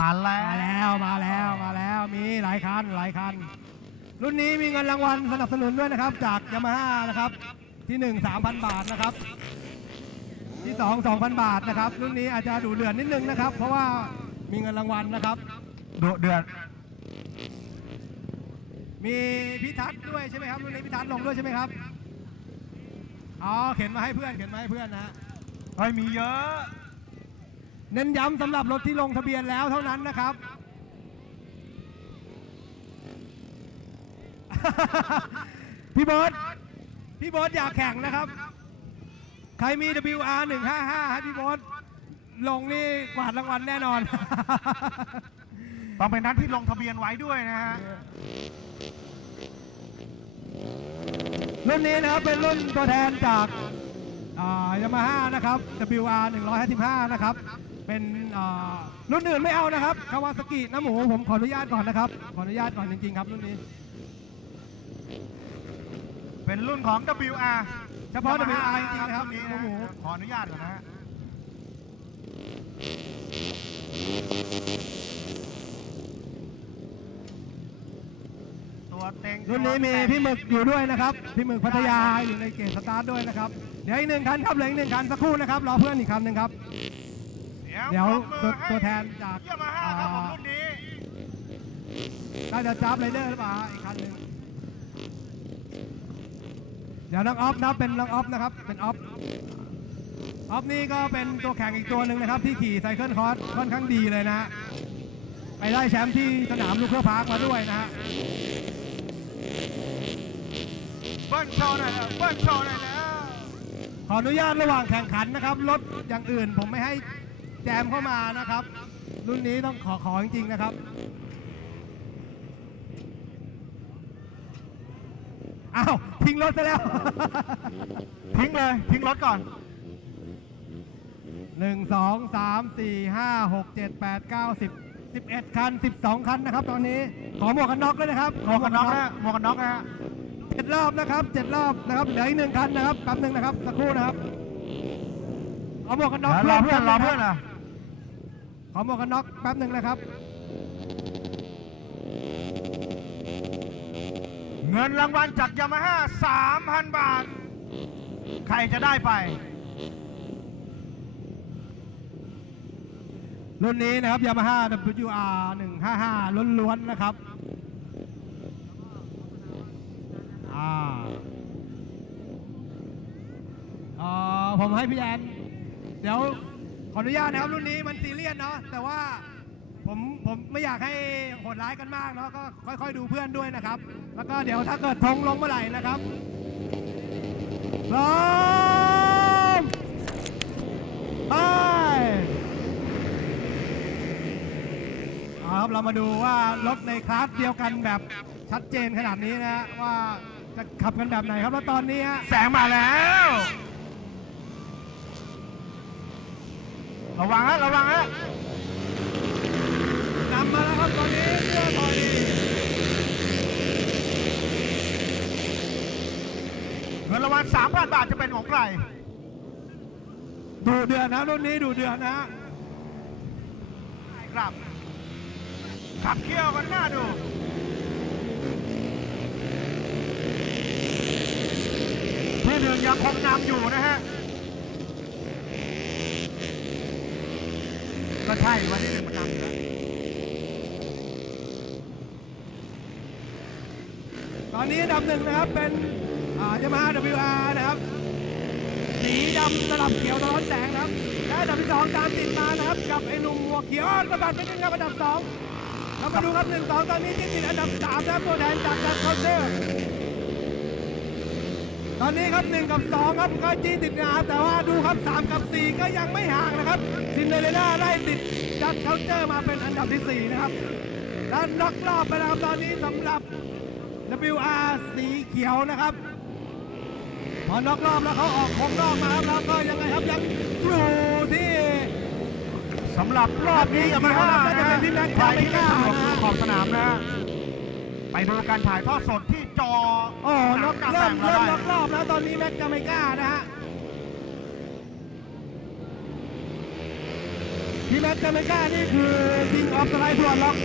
มาแล้มาแล้วมาแล้วมาแล้วมีหลายคันหลายคัน รุ่นนี้มีเงินรางวัลสนับสนุนด้วยนะครับ จากยามาฮ่านะครับที่ 1 3,000 บาทนะครับ ที่ 2 2,000 บาทนะครับ รุ่นนี้อาจจะดูเดือดนิดนึงนะครับ เพราะว่ามีเงินรางวัลนะครับดุเดือดมีพิทัศน์ด้วยใช่ไหมครับรุ่นนี้พิทัศน์ลงด้วยใช่ไหมครับอ๋อเข็นมาให้เพื่อนเข็นมาให้เพื่อนนะฮะเฮ้ยมีเยอะ เน้นย้ำสำหรับรถที่ลงทะเบียนแล้วเท่านั้นนะครับ พี่เบิร์ตพี่เบิร์ตอยากแข่งนะครับ ใครมี WR 155ให้พี่เบิร์ตลงนี่กวาดรางวัลแน่นอน ต้องเป็นนัดที่ลงทะเบียนไว้ด้วยนะฮะ รุ่นนี้นะครับเป็นรุ่นตัวแทนจากยามาฮ่านะครับ WR 155 นะครับ เป็นอ่ารุ่นอื่นไม่เอานะครับคาวาสกิน้ำหมูผมขออนุญาตก่อนนะครับ ขออนุญาตก่อนจริงๆครับรุ่นนี้ เป็นรุ่นของ WR เฉพาะ WR จริงๆนะครับรุ่นนี้น้ำหมูนะขออนุญาตก่อนนะฮะตัวเต็งรุ่นนี้มีพี่หมึกอยู่ด้วยนะครับ พี่หมึกพัทยาอยู่ในเกตสตาร์ทด้วยนะครับ เดี๋ยวอีกหนึ่งคันครับเหลืออีกหนึ่งคันสักครู่นะครับ รอเพื่อนอีกคันหนึ่งครับ เดี๋ยวตัวตัวแทนจากยามาฮ่าครับผมรุ่นนี้น่าจะจับไรเดอร์หรือเปล่าอีกคันหนึ่งเดี๋ยวน้องออฟนะเป็นน้องออฟนะครับ เป็นออฟออฟนี่ก็เป็นตัวแข่งอีกตัวหนึ่งนะครับ ที่ขี่ไซเคิลคอร์สค่อนข้างดีเลยนะฮะไปได้แชมป์ที่สนามลูกเครือพาร์คมาด้วยนะฮะเบิ้ลโชว์หน่อยแล้วเบิ้ลโชว์หน่อยแล้วขออนุญาตระหว่างแข่งขันนะครับรถอย่างอื่นผมไม่ให้ แจมเข้ามานะครับ รุ่นนี้ต้องขอขอจริงๆนะครับอ้าวทิ้งรถซะแล้ว ทิ้งเลย ทิ้งรถก่อนหนึ่งสองสามสี่ห้าหกเจ็ดแปดเก้าสิบสิบเอ็ดคันสิบสองคันนะครับ ตอนนี้ขอหมวกกันน็อกด้วยนะครับหมวกกันน็อกนะหมวกกันน็อกนะฮะเจ็ดรอบนะครับเจ็ดรอบนะครับเหลืออีกหนึ่งคันนะครับแป๊บหนึ่งนะครับสักครู่นะครับเอาหมวกกันน็อกรอเพื่อนรอเพื่อนนะอะ ขอหมวกกันน็อกแป๊บหนึ่งนะครับ เงินรางวัลจากยามาฮ่า3,000บาท ใครจะได้ไป รุ่นนี้นะครับยามาฮ่า WR 155ล้วนๆนะครับอ่าเอ่อผมให้พี่แอน เดี๋ยว ขออนุญาตนะครับรุ่นนี้มันซีเรียสเนาะแต่ว่าผมผมไม่อยากให้โหดร้ายกันมากเนาะก็ค่อยๆดูเพื่อนด้วยนะครับ แล้วก็เดี๋ยวถ้าเกิดธงลงเมื่อไหร่นะครับพร้อมไปเอาครับเรามาดูว่ารถในคลาสเดียวกันแบบชัดเจนขนาดนี้นะฮะว่าจะขับกันแบบไหนครับแล้วตอนนี้ฮะแสงมาแล้ว ระวังฮะระวังฮะนำมาแล้วครับตอนนี้เพื่อพอดีเงินรางวัล3,000 บาทจะเป็นของใคร ดูเดือนนะรุ่นนี้ดูเดือนนะครับขับเคี่ยวกันหน้าดูที่หนึ่งยังคงนำอยู่นะฮะ ก็ใช่วันนี้หนึ่งมันนำอยู่แล้วตอนนี้อันดับหนึ่งนะครับเป็นยามาฮ่า WR นะครับสีดำสลับเขียวสะท้อนแสงนะครับและอันดับที่สองตามติดมานะครับกับไอ้หนุ่มหัวเขียวออนกระบาดไปขึ้นครับอันดับสองเรามาดูครับหนึ่งสองตอนนี้ที่ติดอันดับสามนะครับตัวแทนจากดัตเคาน์เตอร์ตอนนี้ครับหนึ่งกับสองครับก็จี้ติดนะครับแต่ว่า ครับสามกับสี่ก็ยังไม่ห่างนะครับซินเดอเรลล่าไล่ติดดัตเคาน์เตอร์มาเป็นอันดับที่สี่นะครับและน็อกรอบไปแล้วครับตอนนี้สำหรับ WR สีเขียวนะครับ พอน็อกรอบแล้วเขาออกโค้งนอกมาครับแล้วก็ยังไงครับยังอยู่ที่สำหรับรอบนี้ยามาฮ่าน่าจะเป็นพี่แม็กซ์ใครที่คาไม่เมก้าสะดวกดูขอบสนามนะฮะไปดูการถ่ายทอดสดที่จอ โอ้น็อกสามเริ่มแสงเริ่มได้น็อกรอบแล้วตอนนี้แม็กกาเมก้านะฮะ พี่แมทจาเมกานี่คือดิงออฟสไลด์ทวร์ล็อก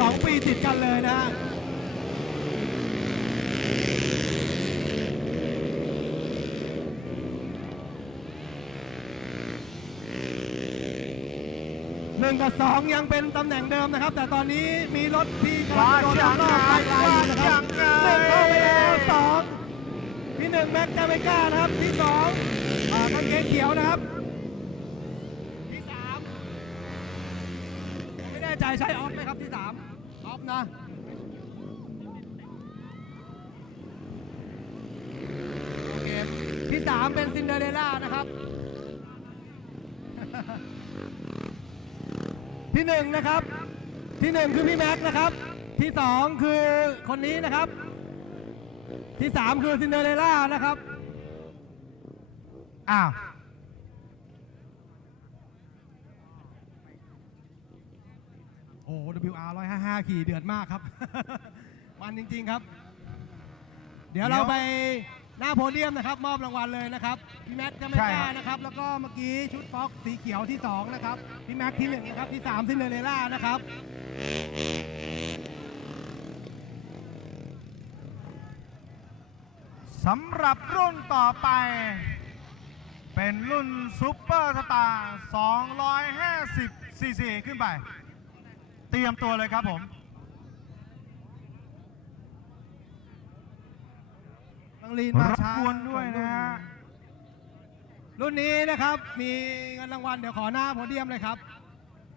สองปีติดกันเลยนะฮะหนึ่งกับสองยังเป็นตำแหน่งเดิมนะครับ แต่ตอนนี้มีรถที่กำลังโดนว่ารอบไกลนะครับหนึ่งเข้าไปแล้วสองที่หนึ่งแม็กจาเมกานะครับที่สองอ่ากางเกงเขียวนะครับที่สามผมไม่แน่ ใจใช่ออฟไหมครับที่สามออฟนะโอเคที่สามเป็นซินเดอเรลล่านะครับ ที่หนึ่งนะครับ ที่หนึ่งคือพี่แม็กซ์นะครับ ที่สองคือคนนี้นะครับ ที่สามคือซินเดอเรลล่านะครับอ้าว อ้ WR 155 ขี่เดือดมากครับ มันจริง ๆครับ เดี๋ยวเราไปหน้าโพเดียมนะครับ มอบรางวัลเลยนะครับ พี่แม็กซ์จะไม่ใช่กครัล้าบนะครับ แล้วก็เมื่อกี้ชุดฟ็อกสีเขียวที่ 2 นะครับ พี่แม็กซ์ที่1นะครับที่ 3 ซินเดอเรลล่านะครับ สำหรับรุ่นต่อไป เป็นรุ่นซุปเปอร์สตาร์ 250 ซีซีขึ้นไป เตรียมตัวเลยครับผมต้องลีนรมาบช้ากวนด้วยนะฮะรุ่นนี้นะครับมีเงินรางวัลเดี๋ยวขอหน้าโพเดียมเลยครับ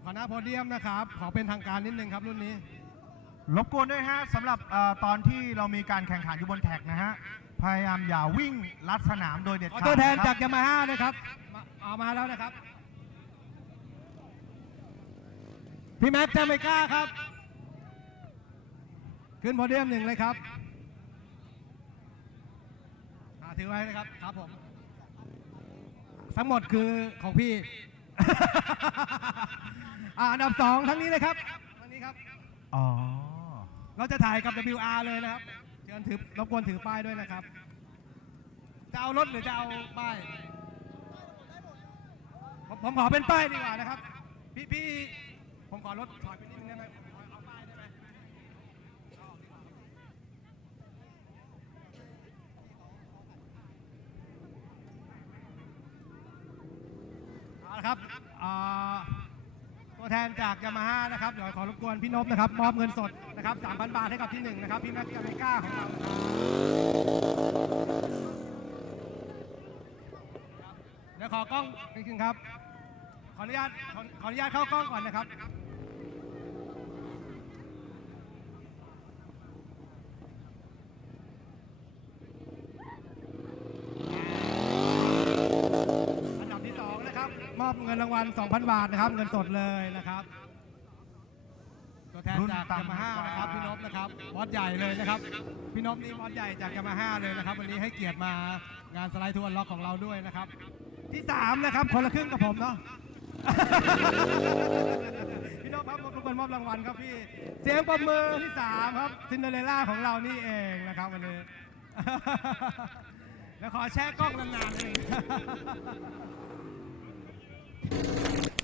ขอหน้าโพเดียมนะครับ ขอเป็นทางการนิดนึงครับรุ่นนี้ รบกวนด้วยฮะสำหรับเออตอนที่เรามีการแข่งขันอยู่บนแท็กนะฮะ พยายามอย่าวิ่งลัดสนามโดยเด็ดขอขาดตัวแทนนะครับจากยามาฮ่านะครับมาเอามาแล้วนะครับ พี่แม็กซ์จาเมกาครับ ขึ้นโพเดียมหนึ่งเลยครับอ่าถือไว้นะครับครับผมทั้งหมดคือของพี่ อ่าอันดับสองทั้งนี้เลยครับทั้งนี้ครับ อ๋อ เราจะถ่ายกับ WR เลยนะครับเชิญถือรบกวนถือป้ายด้วยนะครับ จะเอารถหรือจะเอาป้ายผมผมขอเป็นป้ายดีกว่านะครับ พี่พี่ ผมขอรถถอยไปนิดนึงได้ไหมเอาป้ายได้ไหมเอาละครับอ่าตัวแทนจากยามาฮ่านะครับเดี๋ยวขอรบกวนพี่นพนะครับมอบเงินสดนะครับ3,000 บาทให้กับที่หนึ่งนะครับพี่แม็กซ์อเมริกาของเรานะครับเดี๋ยวขอกล้องนิดนึงครับขออนุญาตขอขออนุญาตเข้ากล้องก่อนนะครับ อันดับที่สองนะครับ ม อบเงินรางวัล 2,000 บาทนะครับ เงินสดเลยนะครับตัวแทนจากยามาฮ่านะครับพี่นพนะครับบอสใหญ่เลยนะครับ พี่นพนี่บอสใหญ่จากยามาฮ่าเลยนะครับ วันนี้ให้เกียรติมางานสไลด์ทัวร์ล็อกของเราด้วยนะครับ ที่สามนะครับคนละครึ่งกับผมเนาะพี่นพครับรบกวนมอบรางวัลครับพี่เสียงประมือที่สามครับซินเดอเรลล่าของเรานี่เองนะครับวันนี้เดี๋ยวขอแช่กล้องนานๆเลย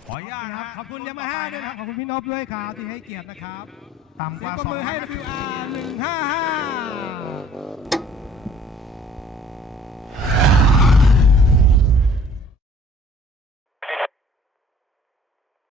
ขออนุญาตคนะรับฮะขอบคุณยามาฮ่าด้วยนะครับขอบคุณพี่นพด้วยครับที่ให้เกียรตินะครับต่ำกเสียว่างประมือให้200 WR 155